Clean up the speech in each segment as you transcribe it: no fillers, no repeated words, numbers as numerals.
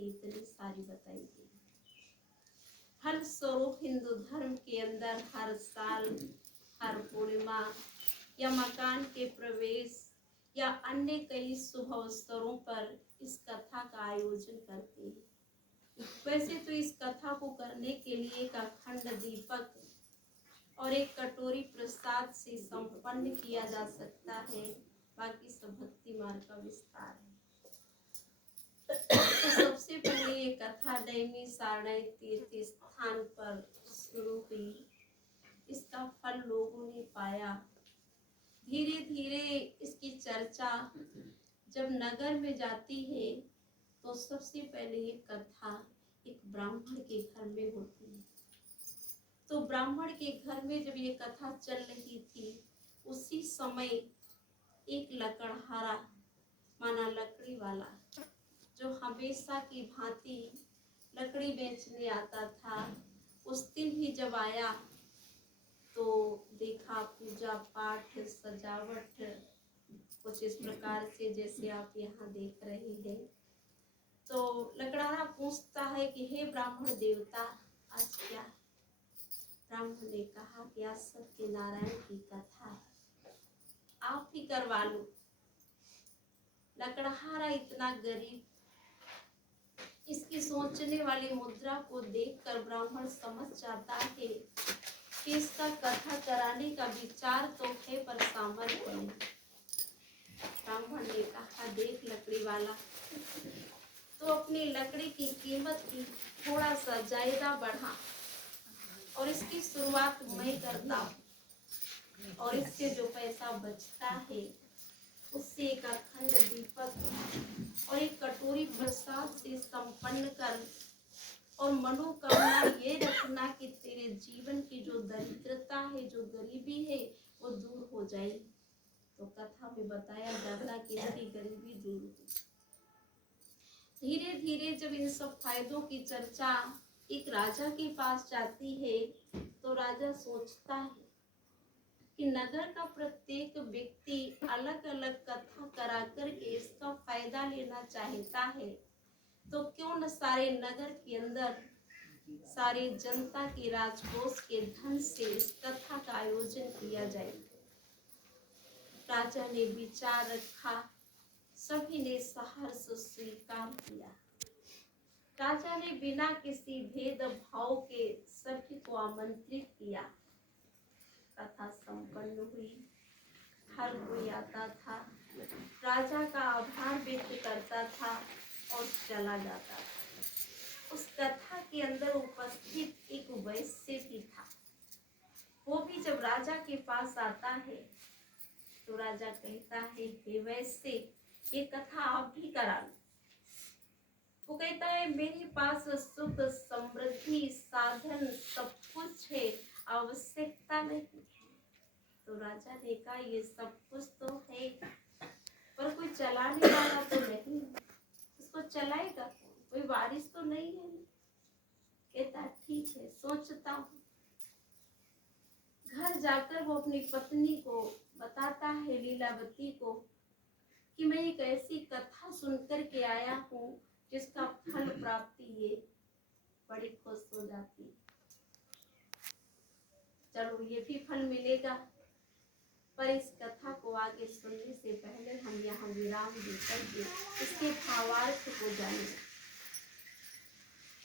की इतनी सारी बताई गई। फल स्वरूप हिंदू धर्म के अंदर हर साल, हर पूर्णिमा या मकान के प्रवेश या अन्य कई शुभ अवसरों पर इस कथा का आयोजन करते हैं। वैसे तो इस कथा को करने के लिए एक अखंड दीपक और एक कटोरी प्रसाद से संपन्न किया जा सकता है, बाकी सब भक्ति मार्ग का विस्तार है। तो सबसे पहले ये कथा नैमिषारण्य तीर्थ स्थान पर शुरू हुई। इसका फल लोगों ने पाया। धीरे धीरे इसकी चर्चा जब नगर में जाती है तो सबसे पहले ये कथा एक ब्राह्मण के घर में होती है। तो ब्राह्मण के घर में जब ये कथा चल रही थी, उसी समय एक लकड़हारा माना लकड़ी वाला, जो हमेशा की भांति लकड़ी बेचने आता था, उस दिन भी जब आया तो देखा पूजा पाठ सजावट कुछ इस प्रकार से जैसे आप यहाँ देख रहे हैं। तो लकड़हारा पूछता है कि हे ब्राह्मण देवता, आज क्या है? ब्राह्मण ने कहा कि आज सत्यनारायण की कथा है, आप ही करवा लो। लकड़हारा इतना गरीब, इसकी सोचने वाली मुद्रा को देखकर ब्राह्मण समझ जाता है कि इसका कथा कराने का विचार तो है पर सामर्थ्य नहीं। ब्राह्मण ने कहा, देख लकड़ी वाला, तो अपनी लकड़ी की कीमत की थोड़ा सा ज्यादा बढ़ा और इसकी शुरुआत मैं करता हूँ, और इससे जो पैसा बचता है उससे एक अखंड दीपक और एक कटोरी प्रसाद से संपन्न कर और मनोकामना ये रखना कि तेरे जीवन की जो दरिद्रता है, जो गरीबी है, वो दूर हो जाए। तो कथा में बताया जाता कि इसकी गरीबी दूर हुई। धीरे धीरे जब इन सब फायदों की चर्चा एक राजा के पास जाती है, तो राजा सोचता है कि नगर का प्रत्येक व्यक्ति अलग अलग कथा करा करके इसका फायदा लेना चाहता है, तो क्यों न सारे नगर के अंदर सारी जनता के राजकोष के धन से इस कथा का आयोजन किया जाए। राजा ने विचार रखा, सभी ने सहर्ष स्वीकार किया। राजा ने बिना किसी भेदभाव के सभी को आमंत्रित किया। कथा संपन्न हुई। हर कोई आता था, राजा का आभार व्यक्त करता था और चला जाता था। उस कथा के अंदर उपस्थित एक वैश्य भी था। वो भी जब राजा के पास आता है तो राजा कहता है, हे वैश्य, ये कथा आप भी करा लो। वो कहता है, मेरे पास सुख समृद्धि साधन सब कुछ है, आवश्यकता नहीं। तो राजा ने कहा, ये सब कुछ तो है पर कोई चलाने वाला तो नहीं, इसको चलाएगा कोई, बारिश तो नहीं है। कहता ठीक है, सोचता हूँ। घर जाकर वो अपनी पत्नी को बताता है, लीलावती को, कि मैं एक ऐसी कथा सुनकर के आया हूँ जिसका फल प्राप्ति ये। बड़ी खुश हो जाती, चलो ये भी फल मिलेगा। पर इस कथा को आगे सुनने से पहले हम यहाँ विराम देकर के इसके भावार्थ को जानें।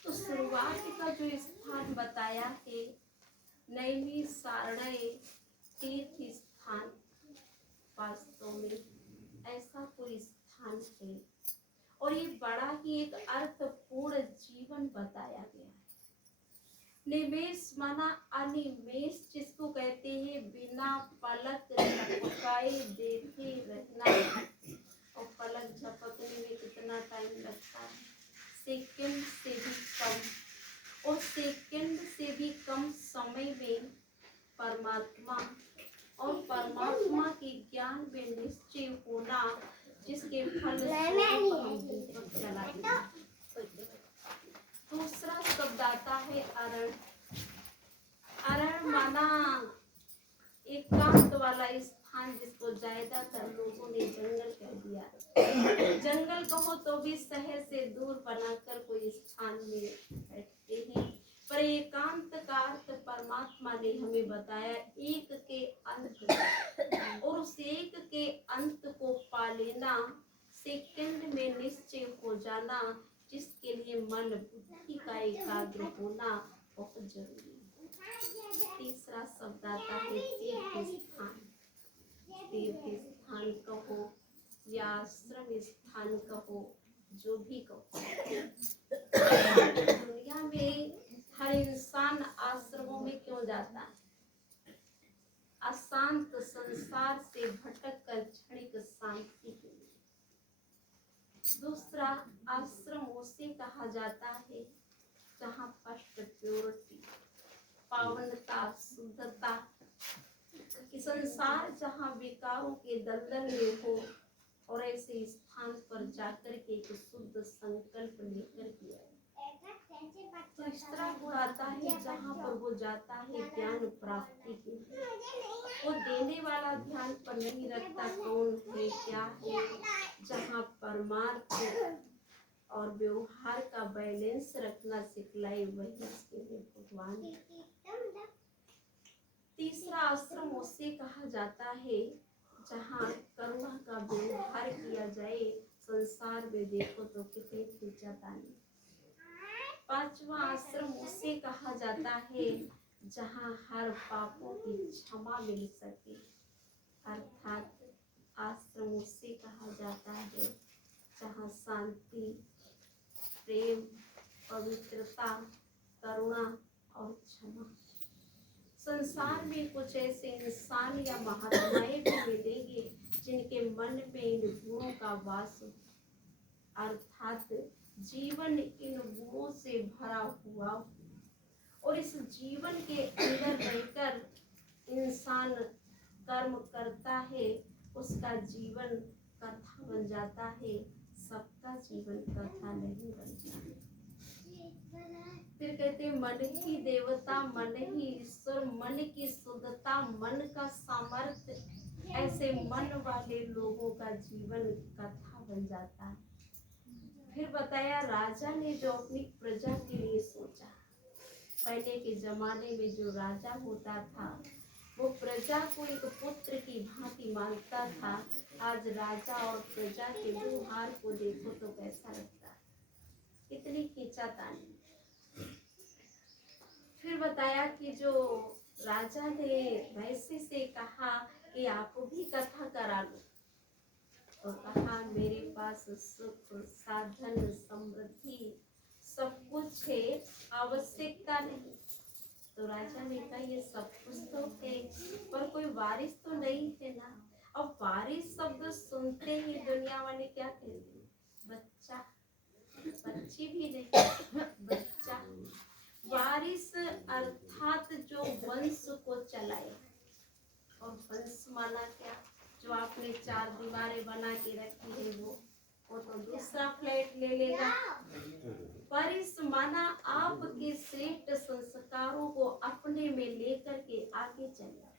तो शुरुआत का जो स्थान बताया है, नैमिषारण्य तीर्थ स्थान, वास्तव में ऐसा कोई स्थान है और ये बड़ा ही एक अर्थपूर्ण जीवन बताया गया है। निमेष माना अनिमेष, जिसको कहते हैं बिना पलक झपकाए देखे रहना। और पलक झपकने में कितना टाइम लगता है, सेकंड से भी कम, और सेकंड से भी कम समय में परमात्मा और परमात्मा के ज्ञान में निश्चय होना, जिसके फल स्वरूप हम दीपक जलाते। दूसरा शब्द आता है अरण। अरण माना एकांत वाला स्थान, जिसको ज्यादातर लोगों ने जंगल कह दिया। जंगल कहो तो भी शहर से दूर बनाकर कोई स्थान में बैठते हैं। पर एकांत का अर्थ परमात्मा ने हमें बताया एक के अंत, और उस एक के अंत को पा लेना, सेकंड में निश्चय हो जाना, जिसके लिए मन बुद्धि का एकाग्र होना बहुत जरूरी है। तीसरा शब्द आता है तीर्थ स्थान। तीर्थ स्थान कहो या आश्रम स्थान कहो, जो भी कहो, दुनिया में हर इंसान आश्रमों में क्यों जाता है? अशांत संसार से भटक कर क्षणिक शांति के लिए। दूसरा, आश्रम उसे कहा जाता है जहाँ फर्स्ट प्योरिटी, पावनता, शुद्धता, संसार जहाँ विकारों के दलदल में हो, और ऐसे स्थान पर जाकर के एक शुद्ध संकल्प लेकर किया। तीसरा गुण आता है जहाँ पर वो जाता है ज्ञान प्राप्ति के लिए। वो देने वाला ध्यान पर नहीं रखता कौन है क्या है, जहाँ परमार्थ और व्यवहार का बैलेंस रखना सिखलाई वही इसके लिए भगवान। तीसरा आश्रम उसे कहा जाता है जहाँ करुणा का व्यवहार किया जाए। संसार में देखो तो कितनी खींचातानी। पांचवा आश्रम उसे कहा जाता है जहाँ हर पापों की क्षमा मिल सके। अर्थात आश्रम उसे कहा जाता है जहाँ शांति, प्रेम, पवित्रता, करुणा और क्षमा। संसार में कुछ ऐसे इंसान या महात्माएं भी मिलेंगे जिनके मन में इन गुणों का वास हो, अर्थात जीवन इन गुणों से भरा हुआ, और इस जीवन के अंदर रहकर इंसान कर्म करता है, उसका जीवन कथा बन जाता है। सबका जीवन कथा नहीं बनता। फिर कहते हैं मन ही देवता, मन ही ईश्वर, मन की शुद्धता, मन का सामर्थ्य, ऐसे मन वाले लोगों का जीवन कथा बन जाता है। फिर बताया राजा ने जो अपनी प्रजा के लिए सोचा। पहले के जमाने में जो राजा होता था वो प्रजा को एक पुत्र की भांति मानता था। आज राजा और प्रजा के व्यवहार को देखो तो कैसा लगता है, कितनी खींचातानी। फिर बताया कि जो राजा ने वैसे से कहा कि आप भी कथा करा लो, तो कहा मेरे पास सुख, साधन, समृद्धि सब कुछ है, आवश्यकता नहीं। तो राजा ने कहा ये सब कुछ तो है, पर कोई वारिस तो नहीं है ना। अब वारिस शब्द सुनते ही दुनिया वाले क्या कहते हैं? बच्चा, बच्ची भी नहीं, बच्चा। वारिस अर्थात जो वंश को चलाए। और वंश माना क्या? जो आपने चार दीवारें बना के रखी है वो तो दूसरा फ्लैट ले लेगा। वारिस माना आपके श्रेष्ठ संस्कारों को अपने में लेकर के आगे चले।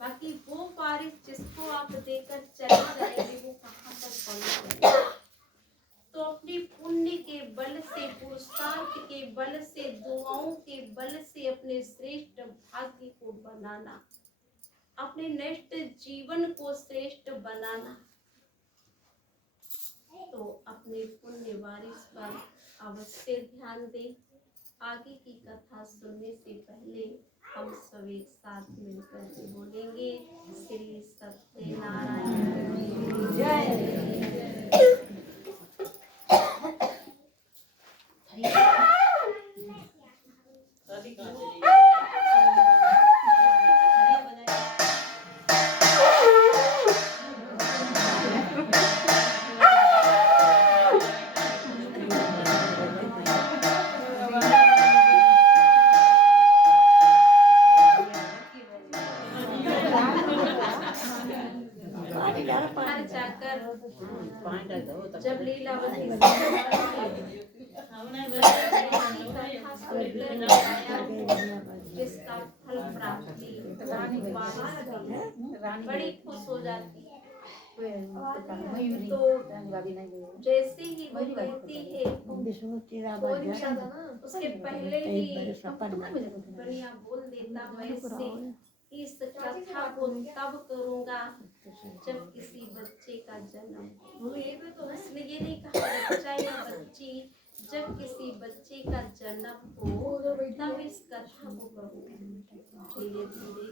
बाकी वो वारिस जिसको आप देकर चले जाएंगे वो कहाँ तक पहुँचेगा? तो अपनी पुण्य के बल से, पुरुषार्थ के बल से, दुआओं के बल से अपने श्रेष्ठ भाग्य को बनाना, अपने नेक्स्ट जीवन को श्रेष्ठ बनाना। तो अपने पुण्य वारिस पर अवश्य ध्यान दें। आगे की कथा सुनने से पहले हम सब एक साथ मिलकर के बोलेंगे श्री सत्यनारायण की जय। जब लीलावती जिसका फल प्राप्ति बड़ी खुश हो जाती है। तो जैसे ही वो कहती है उसके पहले ही बनिया बोल देता वैसे इस कथा को तब करूँगा जब किसी बच्चे का जन्म हो। उसने ये नहीं कहा बच्चा या बच्ची, जब किसी बच्चे का जन्म हो तब इस कथा को करूँगा। धीरे धीरे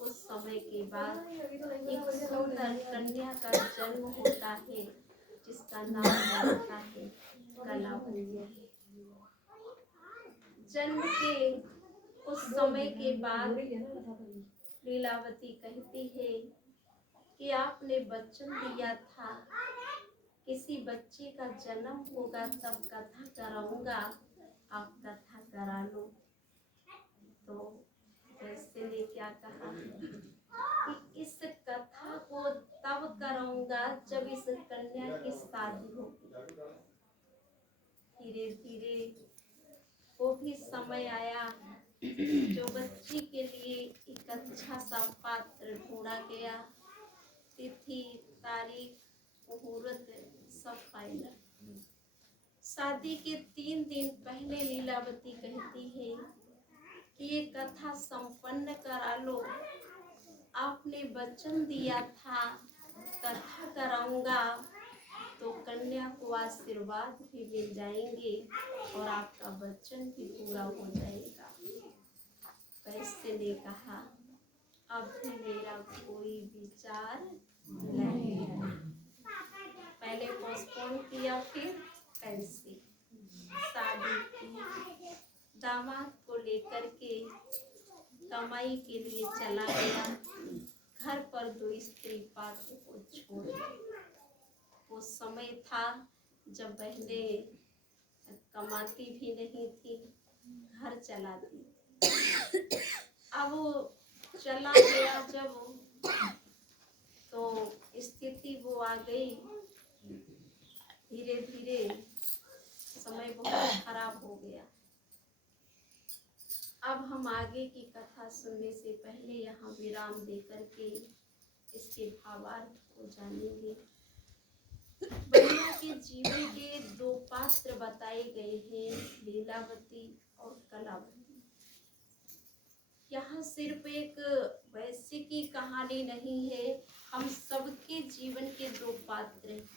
कुछ समय के बाद एक सुंदर कन्या का जन्म होता है जिसका नाम रखा है कलावती। जन्म के कुछ समय के बाद लीलावती कहती है कि आपने वचन दिया था किसी बच्चे का जन्म होगा तब कथा कराऊंगा, आप कथा करा लो। तो वैसे ने क्या कहा कि इस कथा को तब कराऊंगा जब इस कन्या की शादी होगी। धीरे धीरे वो भी समय आया जो बच्ची के लिए एक अच्छा सा पात्र ढूंढा गया। तिथि, तारीख, मुहूर्त सब फाइनल। शादी के 3 दिन पहले लीलावती कहती है कि ये कथा संपन्न करा लो, आपने वचन दिया था कथा कराऊंगा तो कन्या को आशीर्वाद भी मिल जाएंगे और आपका वचन भी पूरा हो जाएगा। वैसे ने कहा अभी मेरा कोई विचार नहीं है। पहले पोस्टपोन किया, फिर कैसे शादी की। दामाद को लेकर के कमाई के लिए चला गया। घर पर 2 स्त्री पात्र को छोड़ दिया। वो समय था जब बहनें कमाती भी नहीं थी, घर चलाती। अब वो चला गया जब तो स्थिति वो आ गई। धीरे धीरे समय बहुत खराब हो गया। अब हम आगे की कथा सुनने से पहले यहाँ विराम देकर के इसके भावार्थ को जानेंगे। बनिया के जीवन के 2 पात्र बताए गए हैं, लीलावती और कलावती। यहाँ सिर्फ एक वैश्य की कहानी नहीं है, हम सबके जीवन के 2 पात्र हैं।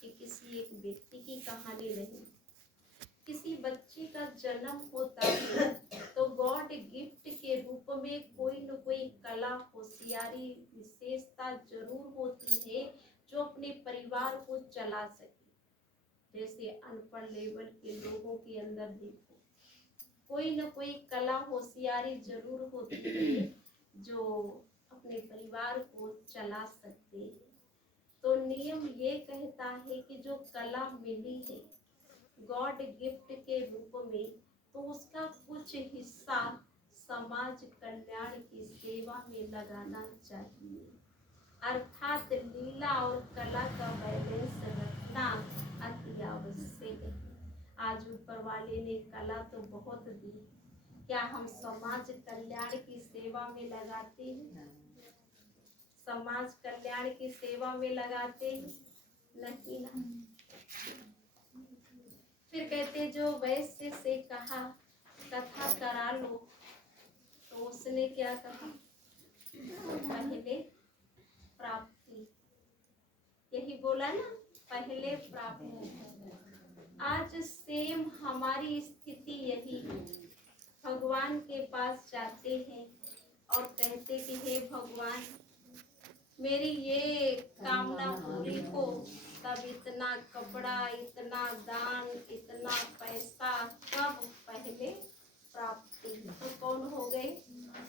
कि किसी एक व्यक्ति की कहानी नहीं। किसी बच्चे का जन्म होता है तो गॉड गिफ्ट के रूप में कोई न कोई कला, होशियारी, विशेषता जरूर होती है जो अपने परिवार को चला सके। जैसे अनपढ़ लेवल के लोगों के अंदर देखो, कोई न कोई कला, होशियारी जरूर होती है जो अपने परिवार को चला सकते हैं। तो नियम ये कहता है कि जो कला मिली है गॉड गिफ्ट के रूप में, तो उसका कुछ हिस्सा समाज कल्याण की सेवा में लगाना चाहिए। अर्थात लीला और कला का बैलेंस रखना अति आवश्यक है। आज ऊपर वाले ने कला तो बहुत दी, क्या हम समाज कल्याण की सेवा में लगाते हैं? समाज कल्याण की सेवा में लगाते हैं? नहीं ना। फिर कहते जो वैश्य से कहा कथा करा लो, तो उसने क्या कहा? पहले प्राप्ति, यही बोला ना, पहले प्राप्ति। आज सेम हमारी स्थिति यही है। भगवान के पास जाते हैं और कहते कि हे भगवान मेरी ये कामना पूरी हो, तब इतना कपड़ा, इतना दान, इतना पैसा, सब पहले प्राप्ति। तो कौन हो गए?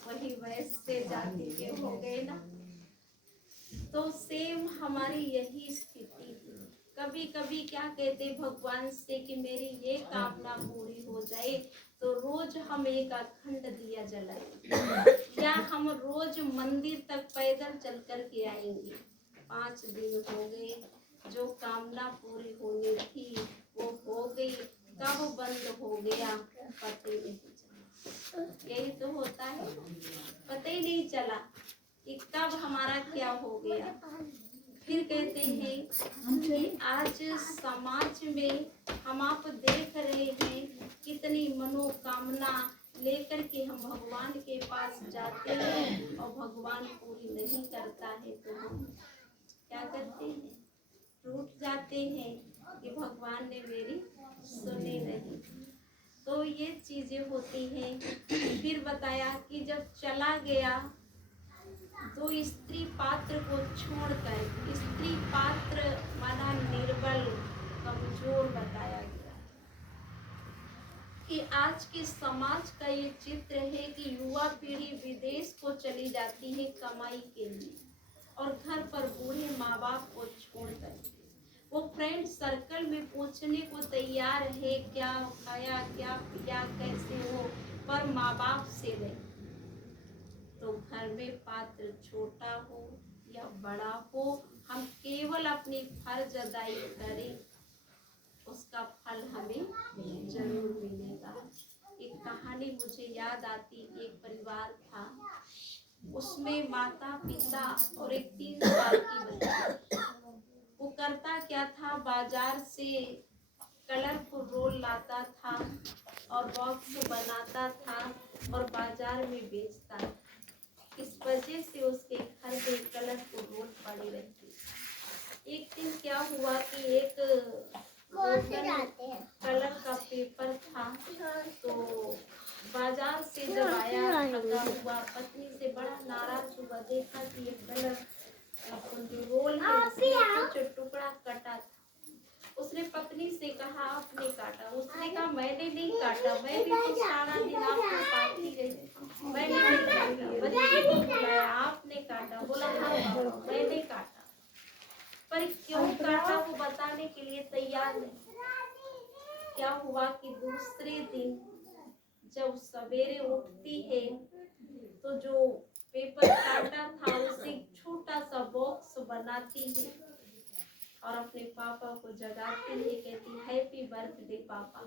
वही वैश्य जाति के हो गए ना। तो सेम हमारी यही स्थिति है। कभी कभी क्या कहते भगवान से कि मेरी ये कामना पूरी हो जाए तो रोज हम एक अखंड दिया जलाएंगे, या हम रोज मंदिर तक पैदल चल कर के आएंगे। 5 दिन हो गए, जो कामना पूरी होनी थी वो हो गई, कब बंद हो गया पता ही नहीं चला। यही तो होता है, पता ही नहीं चला कि कब हमारा क्या हो गया। फिर कहते हैं कि आज समाज में हम आप देख रहे हैं कितनी मनोकामना लेकर के हम भगवान के पास जाते हैं और भगवान पूरी नहीं करता है तो हम क्या करते हैं, रूठ जाते हैं कि भगवान ने मेरी सुनी नहीं। तो ये चीजें होती हैं। फिर बताया कि जब चला गया तो स्त्री पात्र को छोड़कर, स्त्री पात्र माना निर्बल कमजोर बताया गया कि आज के समाज का ये चित्र है कि युवा पीढ़ी विदेश को चली जाती है कमाई के लिए और घर पर बूढ़े माँ बाप को छोड़कर वो फ्रेंड सर्कल में पूछने को तैयार है क्या खाया क्या पिया कैसे हो, पर माँ बाप से नहीं। तो घर में पात्र छोटा हो या बड़ा हो, हम केवल अपनी फर्ज अदाई करें, उसका फल हमें जरूर मिलेगा। एक कहानी मुझे याद आती, एक परिवार था, उसमें माता पिता और एक 3 साल की बच्ची। वो करता क्या था, बाजार से कलरफुल रोल लाता था और बॉक्स बनाता था और बाजार में बेचता था। इस वजह से उसके घर में कलरफुल रोल पड़े रहते। एक दिन क्या हुआ कि एक कलर का पेपर था, तो बाजार से जब आया थका हुआ, पत्नी से बड़ा नाराज हुआ, देखा कि ये कलर जो रोल है उसमें कुछ टुकड़ा कटा था। उसने पत्नी से कहा आपने काटा, उसने कहा मैंने नहीं काटा, मैं भी तो सारा दिन आपको काटती रही, मैंने नहीं काटा। बच्चे को बुलाया, आपने काटा, बोला हाँ मैंने काटा, पर क्यों काटा वो बताने के लिए तैयार नहीं। क्या हुआ कि दूसरे दिन जब सवेरे उठती है तो जो पेपर काटा था उसे छोटा सा बॉक्स बनाती है और अपने पापा को जगाती है, कहती हैप्पी बर्थडे पापा।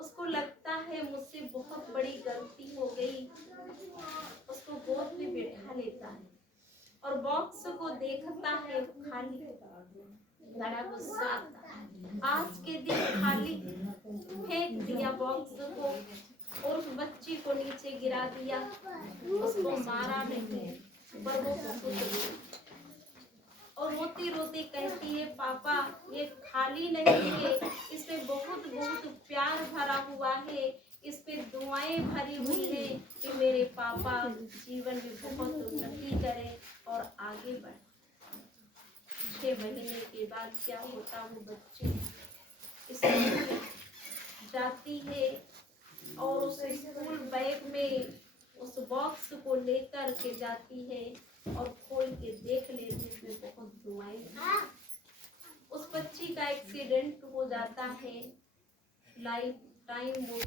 उसको लगता है मुझसे बहुत बड़ी गलती हो गई, उसको गोद में बैठा लेता है और बॉक्स को देखता है खाली, बड़ा गुस्सा आता है। आज के दिन खाली फेंक दिया बॉक्स को और उस बच्ची को नीचे गिरा दिया, उसको मारा नहीं, पर वो खुश हुई और रोती रोती कहती है पापा ये खाली नहीं है, इसमें बहुत बहुत प्यार भरा हुआ है, इस पे दुआएं भरी हुई है कि मेरे पापा जीवन में बहुत उन्नति करें और आगे बढ़े। 6 महीने के बाद क्या होता, वो बच्ची स्कूल जाती है और उस स्कूल बैग में उस बॉक्स को लेकर के जाती है और खोल के देख लेती, इसमें बहुत दुआएं। उस बच्ची का एक्सीडेंट हो जाता है, लाइफ टाइम वो